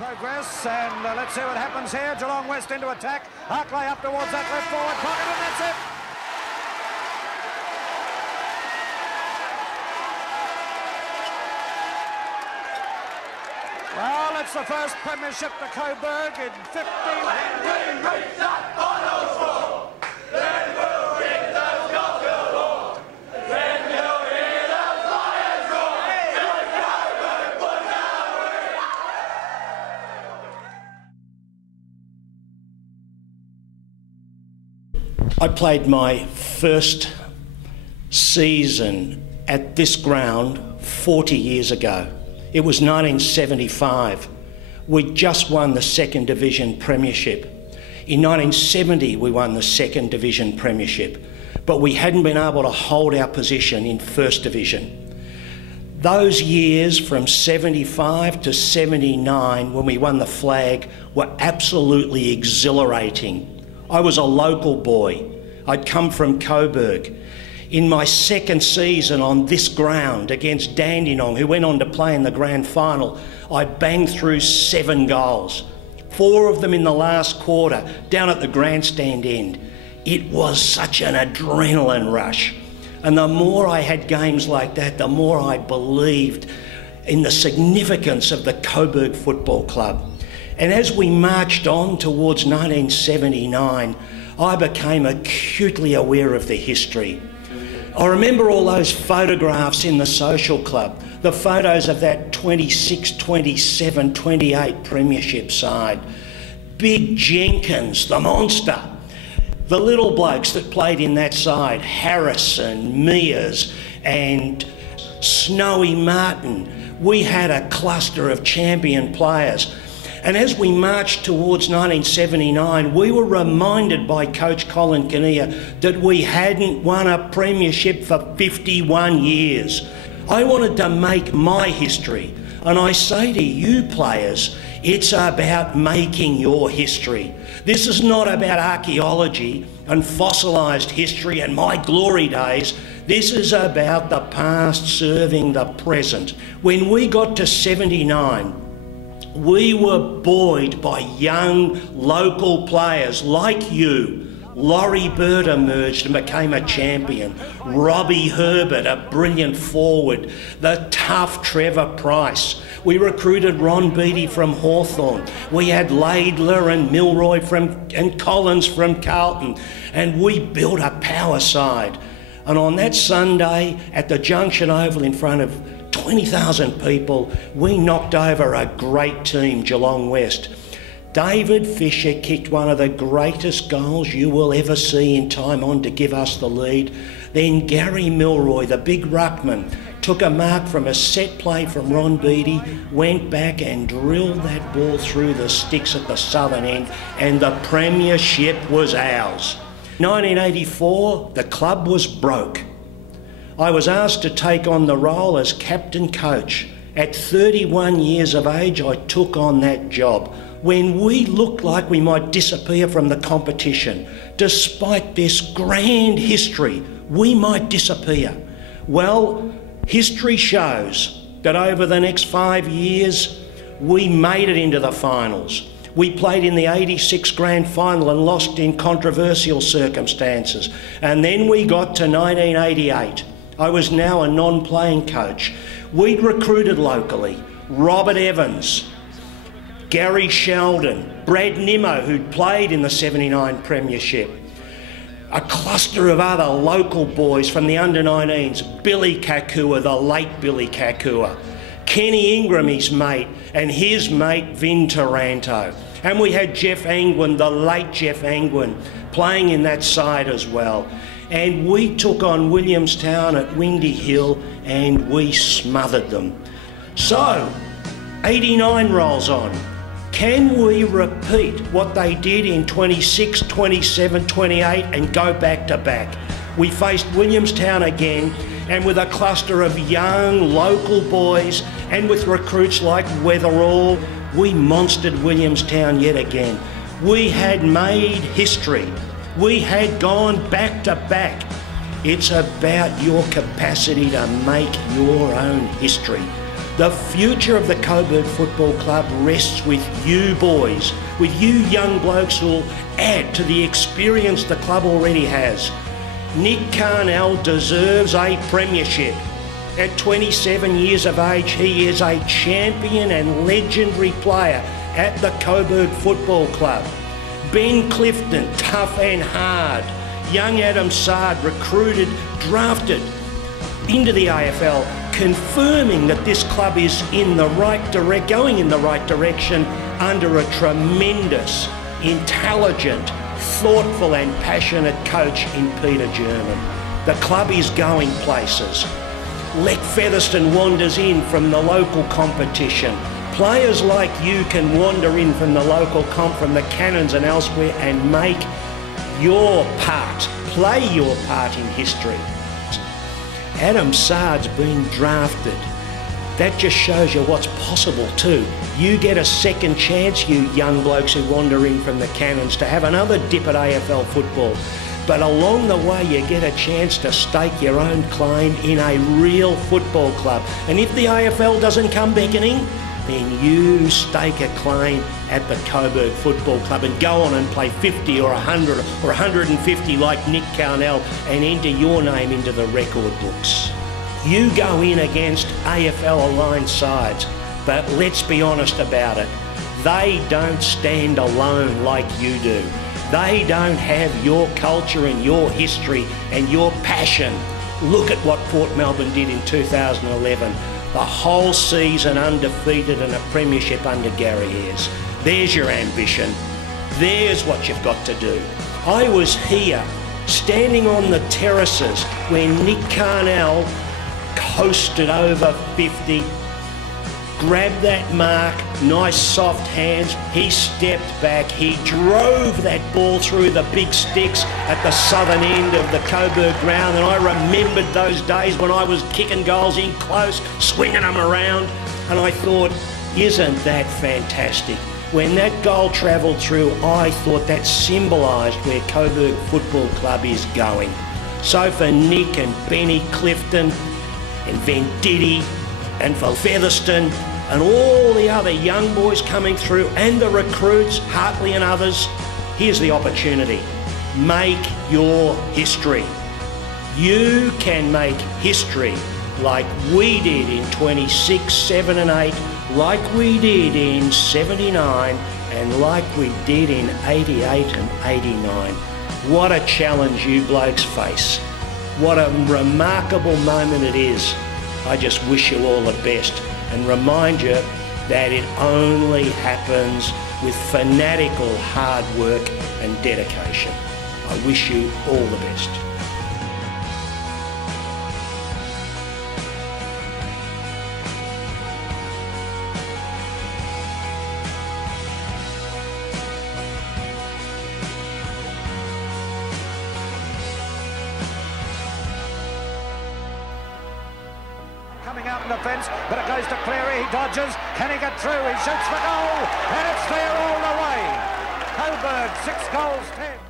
progress, and let's see what happens here. Geelong West into attack. Harkley up towards that left forward pocket, and that's it. Well, it's the first premiership to Coburg in 15... When we reach that final score, then we'll get those goals galore. Then you'll hear the Lions roar. And Coburg was our win. I played my first season at this ground 40 years ago. It was 1975. We'd just won the second division premiership. In 1970, we won the second division premiership, but we hadn't been able to hold our position in first division. Those years from 75 to 79, when we won the flag, were absolutely exhilarating. I was a local boy. I'd come from Coburg. In my second season on this ground against Dandenong, who went on to play in the grand final, I banged through 7 goals, 4 of them in the last quarter, down at the grandstand end. It was such an adrenaline rush. And the more I had games like that, the more I believed in the significance of the Coburg Football Club. And as we marched on towards 1979, I became acutely aware of the history. I remember all those photographs in the social club, the photos of that 26, 27, 28 premiership side. Big Jenkins, the monster. The little blokes that played in that side, Harrison, Mears and Snowy Martin. We had a cluster of champion players. And as we marched towards 1979, we were reminded by Coach Colin Kinnear that we hadn't won a premiership for 51 years. I wanted to make my history, and I say to you players, it's about making your history. This is not about archaeology and fossilised history and my glory days. This is about the past serving the present. When we got to 79, we were buoyed by young local players like you. Laurie Bird emerged and became a champion. Robbie Herbert, a brilliant forward. The tough Trevor Price. We recruited Ron Beattie from Hawthorn. We had Laidler and Milroy and Collins from Carlton. And we built a power side. And on that Sunday at the Junction Oval in front of 20,000 people, we knocked over a great team, Geelong West. David Fisher kicked one of the greatest goals you will ever see in time on to give us the lead. Then Gary Milroy, the big ruckman, took a mark from a set play from Ron Beattie, went back and drilled that ball through the sticks at the southern end, and the premiership was ours. 1984, the club was broke. I was asked to take on the role as captain coach. At 31 years of age, I took on that job. When we looked like we might disappear from the competition, despite this grand history, we might disappear. Well, history shows that over the next 5 years, we made it into the finals. We played in the 86 grand final and lost in controversial circumstances. And then we got to 1988. I was now a non-playing coach. We'd recruited locally Robert Evans, Gary Sheldon, Brad Nimmo, who'd played in the 79 premiership, a cluster of other local boys from the under-19s, Billy Kakua, the late Billy Kakua, Kenny Ingram, his mate, and his mate Vin Taranto. And we had Jeff Angwin, the late Jeff Angwin, playing in that side as well. And we took on Williamstown at Windy Hill and we smothered them. So, 89 rolls on. Can we repeat what they did in 26, 27, 28 and go back to back? We faced Williamstown again, and with a cluster of young local boys and with recruits like Weatherall, we monstered Williamstown yet again. We had made history. We had gone back to back. It's about your capacity to make your own history. The future of the Coburg Football Club rests with you boys, with you young blokes who'll add to the experience the club already has. Nick Carnell deserves a premiership. At 27 years of age, he is a champion and legendary player at the Coburg Football Club. Ben Clifton, tough and hard. Young Adam Sard, recruited, drafted into the AFL, confirming that this club is going in the right direction under a tremendous, intelligent, thoughtful and passionate coach in Peter German. The club is going places. Lec Featherston wanders in from the local competition. Players like you can wander in from the local comp, from the Cannons and elsewhere, and make your part, play your part in history. Adam Sard's been drafted. That just shows you what's possible too. You get a second chance, you young blokes who wander in from the Cannons, to have another dip at AFL football. But along the way you get a chance to stake your own claim in a real football club. And if the AFL doesn't come beckoning, then you stake a claim at the Coburg Football Club and go on and play 50 or 100 or 150 like Nick Carnell and enter your name into the record books. You go in against AFL aligned sides, but let's be honest about it, they don't stand alone like you do. They don't have your culture and your history and your passion. Look at what Port Melbourne did in 2011. The whole season undefeated and a premiership under Gary Ayres. There's your ambition. There's what you've got to do. I was here, standing on the terraces when Nick Carnell coasted over 50, grabbed that mark, nice soft hands, he stepped back, he drove that ball through the big sticks at the southern end of the Coburg ground, and I remembered those days when I was kicking goals in close, swinging them around, and I thought, isn't that fantastic? When that goal travelled through, I thought that symbolised where Coburg Football Club is going. So for Nick and Benny Clifton and Venditti and for Featherston and all the other young boys coming through and the recruits, Hartley and others, here's the opportunity. Make your history. You can make history like we did in 26, 7 and 8, like we did in 79 and like we did in 88 and 89. What a challenge you blokes face. What a remarkable moment it is. I just wish you all the best and remind you that it only happens with fanatical hard work and dedication. I wish you all the best. Coming out in the fence, but it goes to Cleary, he dodges, can he get through, he shoots for goal, and it's there all the way. Coburg, 6 goals, 10.